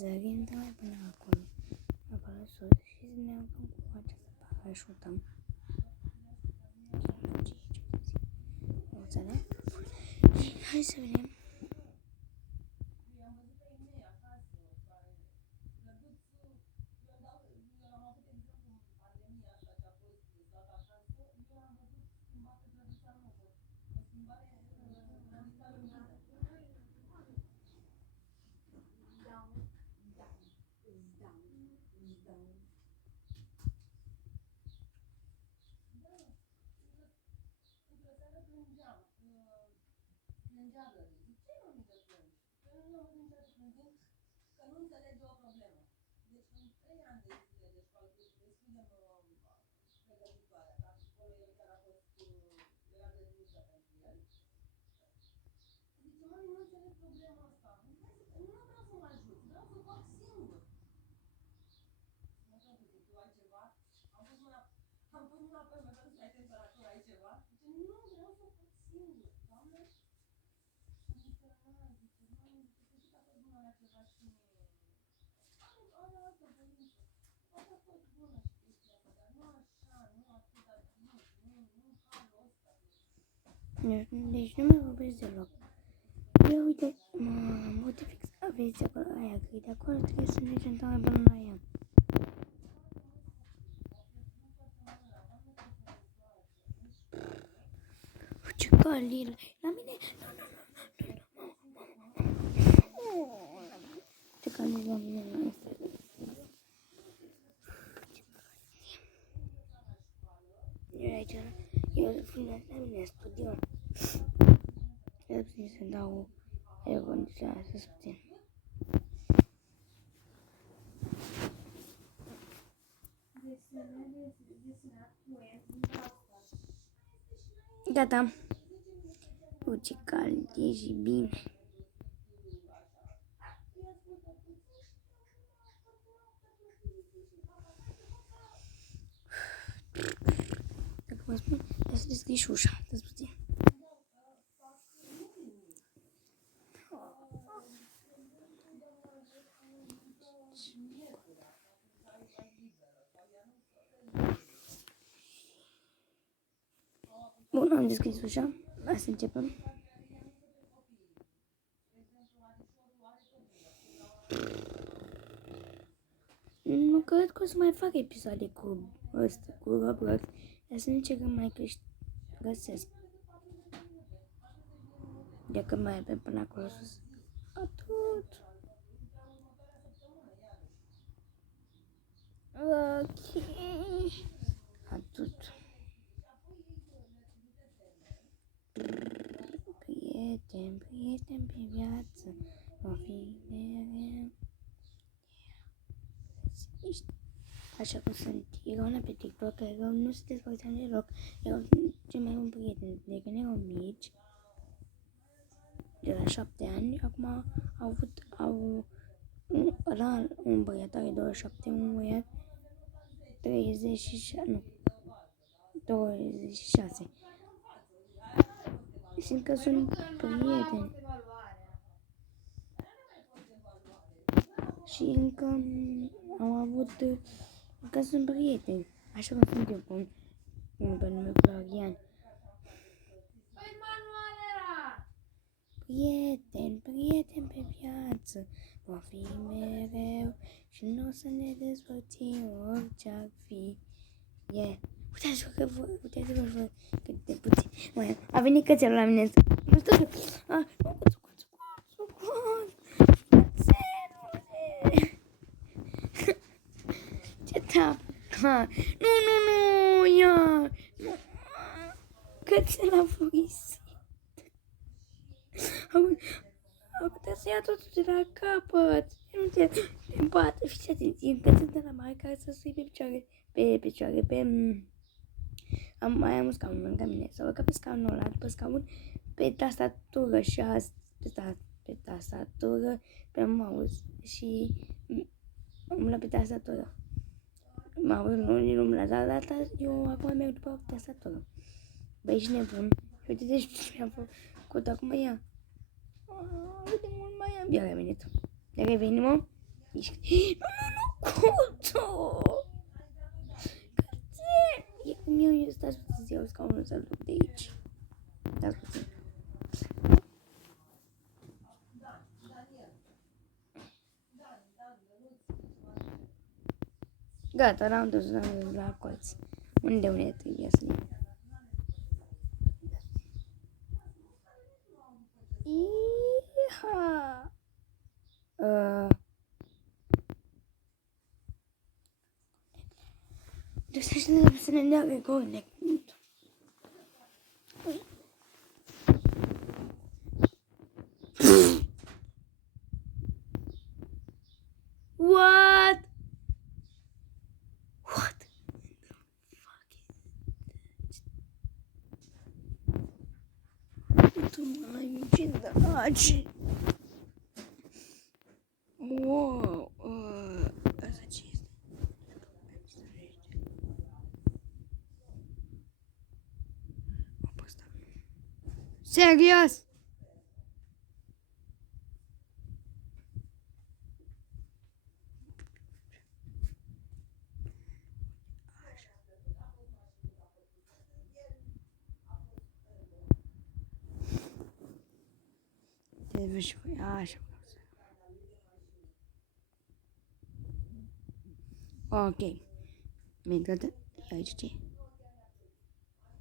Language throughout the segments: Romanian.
zărim mai până acolo. Acolo sus și să ne apucăm cu această parașută. Hai să vedem. Deci nu mai vorbesc deloc. Eu uite, uite fix, aveți acolo aia, că de acolo trebuie să mergem mai până la ea. Ce calilă, la mine, ce calilă la mine, nu este. Eu aici, eu filmez la mine studio. Eu puțin să dau aer condiționat, să puțin. Gata. Ce cald e și bine. Dacă mă spun, trebuie să deschid și ușa, să puțin. Bun, am deschis ușa. Hai să începem. Nu cred că o să mai fac episoade cu ăsta, cu Roblox. Dar să încercăm mai găsesc. Dacă mai avem până acolo sus. Atât. Ok. Atât. Prieten pe viață. Va fi mereu. Așa cum sunt Irona pe TikTok, că eu nu se dezvolteam deloc. Eu cel mai bun prieten de când erau mici, de la 7 ani, acum au un băiat are 27, un băiat 36, nu, 26. Simt că sunt prieteni. Și încă am avut, că sunt prieteni. Așa cum sunt eu cu unul pe nume Florian. Prieten pe viață, va fi mereu și nu o să ne despărțim orice-ar fi. Uitați-vă cât de puțin. A venit cățelul la mine. Ce tapa? Nu, ia! Cățel a furisit. Am putea să ia totul de la capăt. Nu te bate. Fiți atenți, e cățel de la mare care să sui pe picioare, mai am un scaun lângă mine. S-a urcat pe scaunul ăla, pe scaun, pe tastatură și pe tastatură, pe mouse și umblă pe tastatură. Mouse nu umblă, dar eu acum merg după tastatură. Băi, ești nebun. Uite, deci mi-am făcut acum ea. Uite, mult mai am. Ia revenit. Ia revenim, mă. Ești... Nu, Cuțu! Eu stați puțin să iau scaunul să-l duc de aici. Stați puțin. Gata, l-am dus la colț. Unde trebuie să ne... Iha! Trebuie să ne dea conect. What? What? Tu mai ce dragi. Wow. Asta ce este? Serios? Trebuie și așa. Ok. Mi-e aici ce?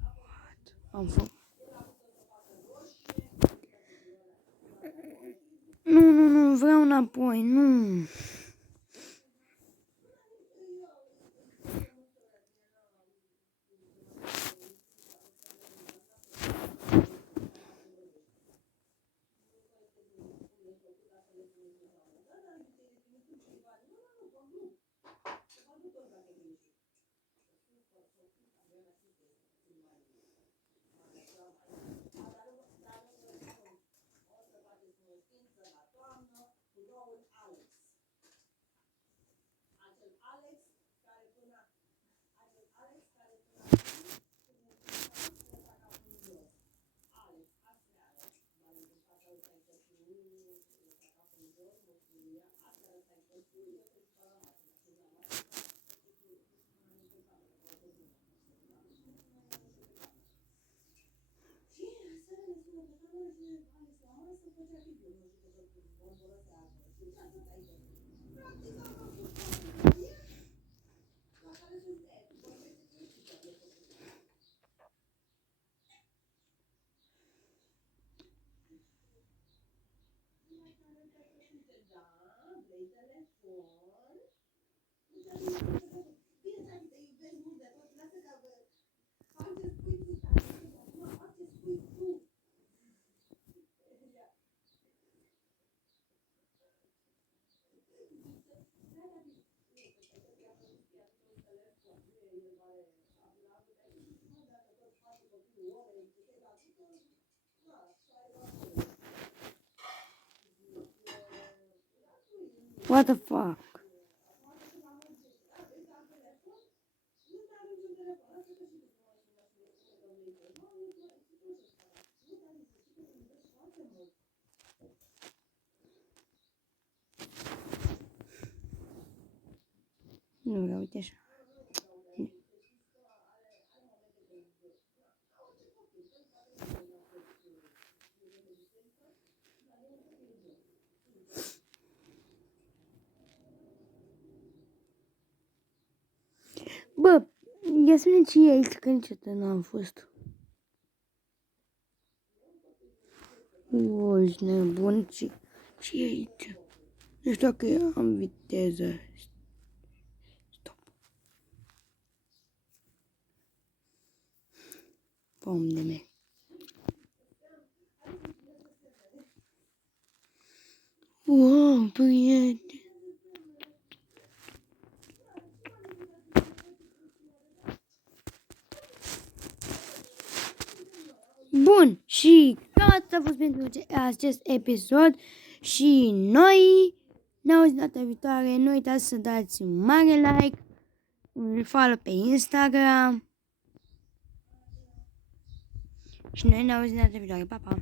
What? Am făcut. Nu, vreau înapoi, nu. What the fuck? Nu vreau, uite așa. Bă, ia spune ce e aici, că niciodată n-am fost. O, ești nebun, ce e aici? Nu știu dacă am viteză. Stop. Pom de mea. Wow, prieten. Bun, și cam atât a fost pentru acest episod și noi ne auzim data viitoare. Nu uitați să dați un mare like, un follow pe Instagram și noi ne auzim data viitoare. Pa, pa!